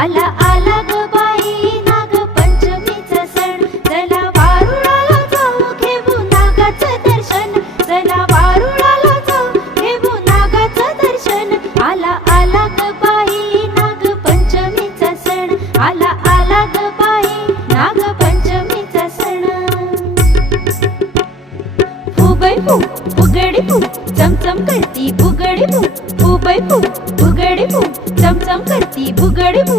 आला आला ग बाई नागपंचमीचा सण, चला वारुळाला जाऊ घेऊ नागाचं दर्शन, चला वारुळाला जाऊ घेऊ नागाचं दर्शन. आला आला ग बाई नागपंचमीचा सण, आला आला ग बाई नागपंचमीचा सण. फुगडी फू फुगडी फू चमचम करती फुगडी फू, फुगडी फू फुगडी फू चमचम करती फुगडी फू.